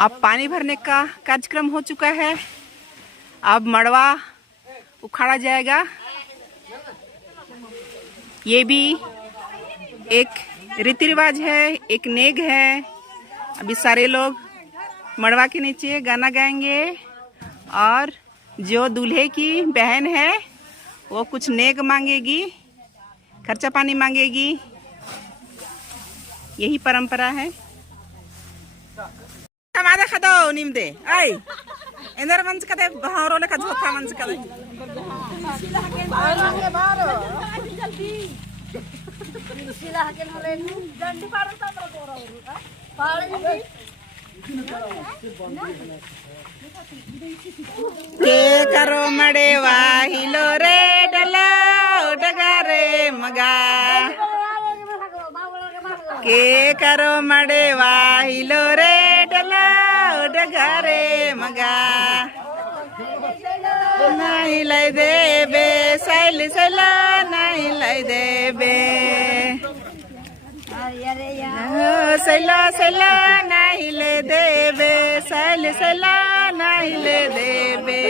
अब पानी भरने का कार्यक्रम हो चुका है। अब मड़वा उखाड़ा जाएगा। ये भी एक रीति रिवाज है, एक नेग है। अभी सारे लोग मड़वा के नीचे गाना गाएंगे और जो दूल्हे की बहन है वो कुछ नेग मांगेगी, खर्चा पानी मांगेगी। यही परंपरा है। कमादा खदो निमदे आई इंदर मंच कदे बहारो लेका झोथा मंच कदे के करो मड़े वाहिलो रे डला डगा रे मगा के करो मड़े वाहिलो रे डला डगा रे मगा नहीं लाई देबे सैल सैला नहीं लाई देबे सैला सैला नहीं ले देबे सैल सैला नहीं ले देबे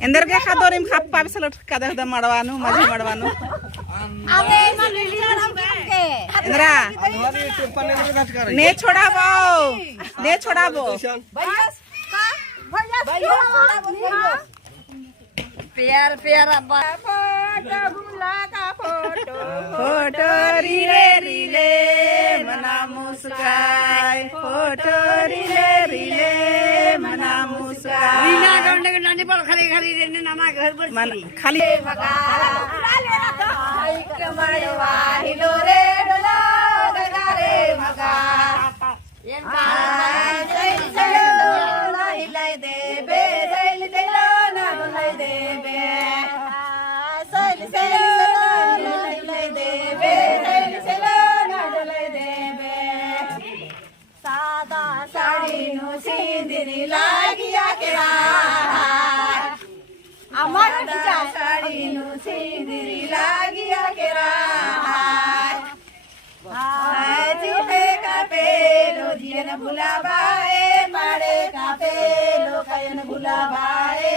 इंदर के खादोरिम खाप्पा बिसलट कदे हदा मड़वानु मजे मड़वानु इंद्रा ने छोड़ाबो प्यार प्यार फोटो रीले मना मुस्काय फोटो रीले मना मुस्काय रीना गंडे गंडे पर खाली खाली रे नामा घर पर खाली कमरे वाहिलो रे डला डगा रे मगा ये लाई देबे दैल देला ना लाई देबे सैल सैल लाई देबे दैल सेला ना लाई देबे सादा साड़ी नु सिंदरी लागिया केरा अमर साड़ी नु सिंदरी लागिया केरा चूहे का पेलो जियन भुलाबाए माड़े का पेलो कयन भुलाबाए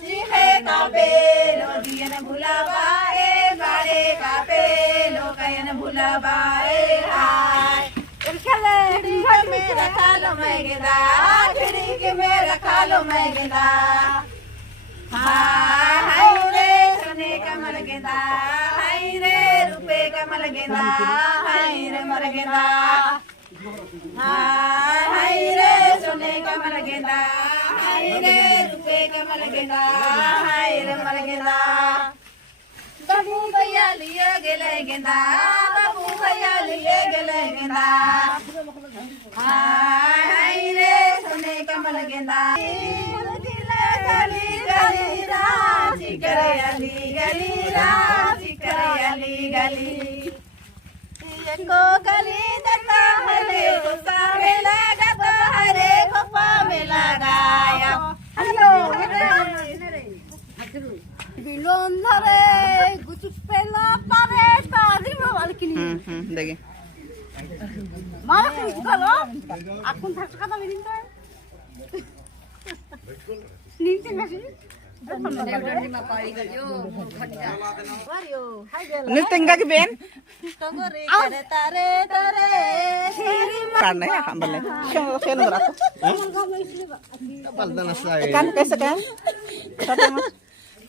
चूहे का पेलो जियन भुलाबाए माड़े का पेलो कयन भुलाबाए खिड़की में रखा लो मैं गेदा खिड़की में रखा लो मैं गेदा हाय रे सोने कमल गेदा हाय रे रुपए कमल गेदा हाय रे मर गेदा हाय रे सोने कमल गेदा हाय रे रुपए कमल गेदा हाय रे मर गेदा बाबू भैया लियो गेले गेदा बाबू भैया लिए गेले गेदा हाय रे सोने कमल गेदा गली गली राजी करे अली गली राजी करे अली गली को गली दता हरे गोपा में लगा तो हरे गोपा में लगाया हेलो बिलोन धरे गुचुक पेला पारे तारी मोबाइल किनी देखे मारा कुछ करो आकुन थाक का मिलिन तो नीचे मैसेज नृत्य के Ben karena ya kambal saya berapa kan कैसे kan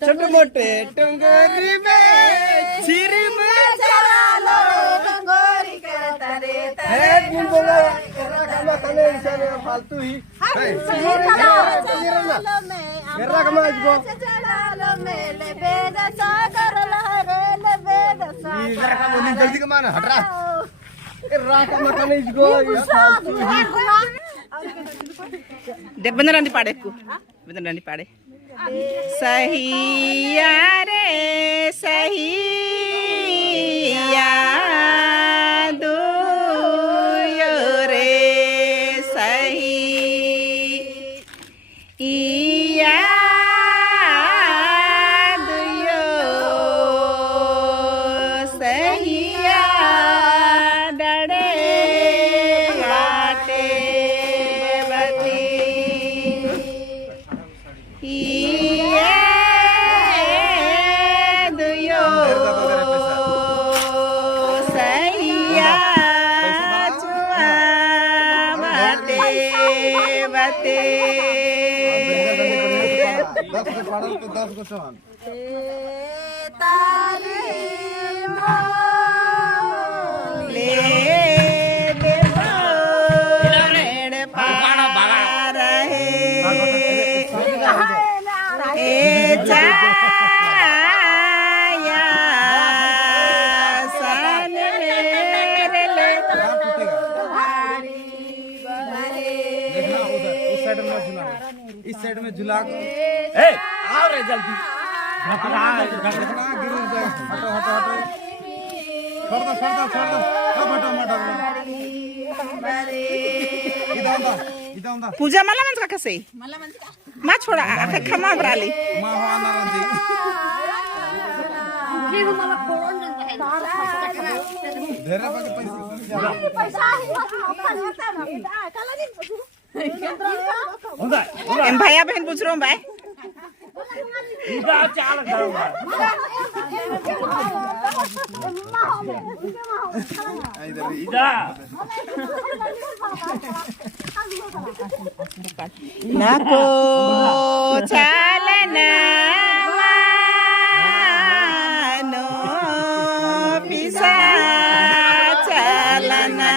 छोटे मोटे टंगरी में छिरी में चला लो फालतू ही जल्दी कमान हट रहा देख beneran dipadeku beneran dipade sahiya re sahiya do yo re sahiya do yo sahiya dade gate bati do yo sahiya chua bate bate 10 को पढ़ल तो 10 को चढ़ल ले देवो रण पार है ए छाया सन मेरे ले देखना उधर उस साइड में झूला इस साइड में झूला ए आओ रे जल्दी देखना गिर जाए हटो हटो हटो छोड़ दो छोड़ दो छोड़ दो अब हटो मत इधर पूजा मला म्हणजे का कसे मा छोडा आता खमा ब्राली मां हो नारांजी धेरे बाकी पैसा एम भैया बहन पूछ रहा हूँ भाई नाको चालना मानो पिसा चालना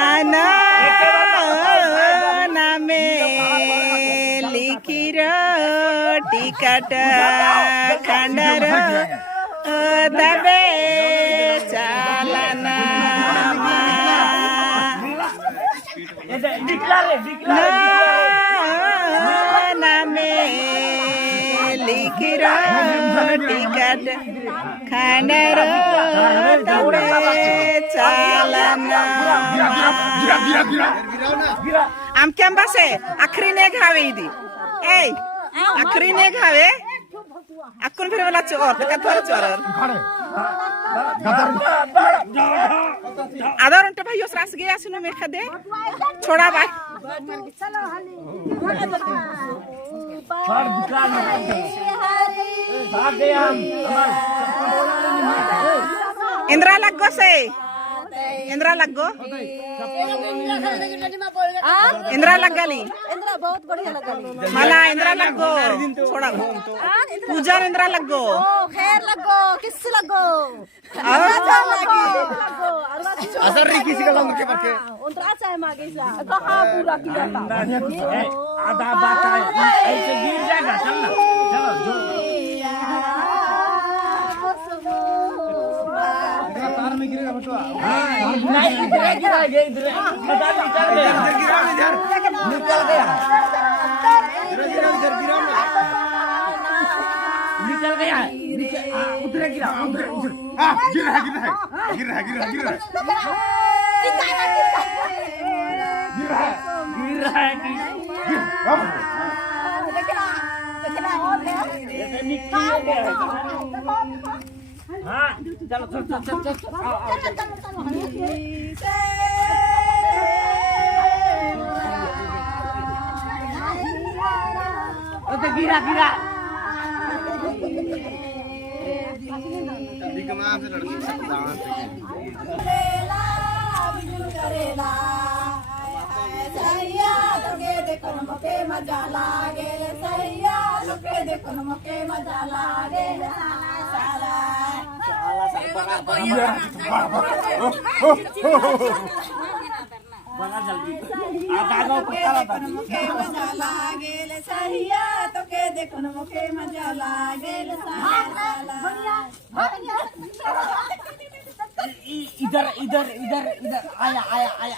आना नामे लिखिर टिकट खंडर दबे चालना नामे लिखिर टिकट खंडर दबे चालना आम क्या बसे आखरी ने खावे इदी ए आखरी ने खावे अकुन फिर वाला चोर का थोड़ा चोर आधार उनटे भाई उस रास गया सुनो में खदे छोड़ा भाई इंद्रा लगो से इंद्रा लगो इंद्रा लगली इंद्रा बहुत बढ़िया लगल मला इंद्रा लगो छोड़ा पूजा इंद्रा लगो खैर लगो किस लगो असर री किसी का लंग के पके उनरा चाहे मागे सा कहां पूरा किया था आधा बात है ऐसे गिर जाएगा चल ना चलो जो तार में गिरेगा बटुआ नहीं इधर इधर बता निकल गया निकल गया इधर गिरा निकल गया उधर गिरा उधर हां गिर रहा है निकल गया हाँ चलो गिरा जल्दी कमा से लड़की सैया लगे देखो मके मजा लागे सैया लगे देखो मके मजा लागे साला बना जल्दी आधा पता मुखे मजा लागेल सहिया तो के देखन मुखे मजा लागेल इधर इधर इधर इधर आया आया आया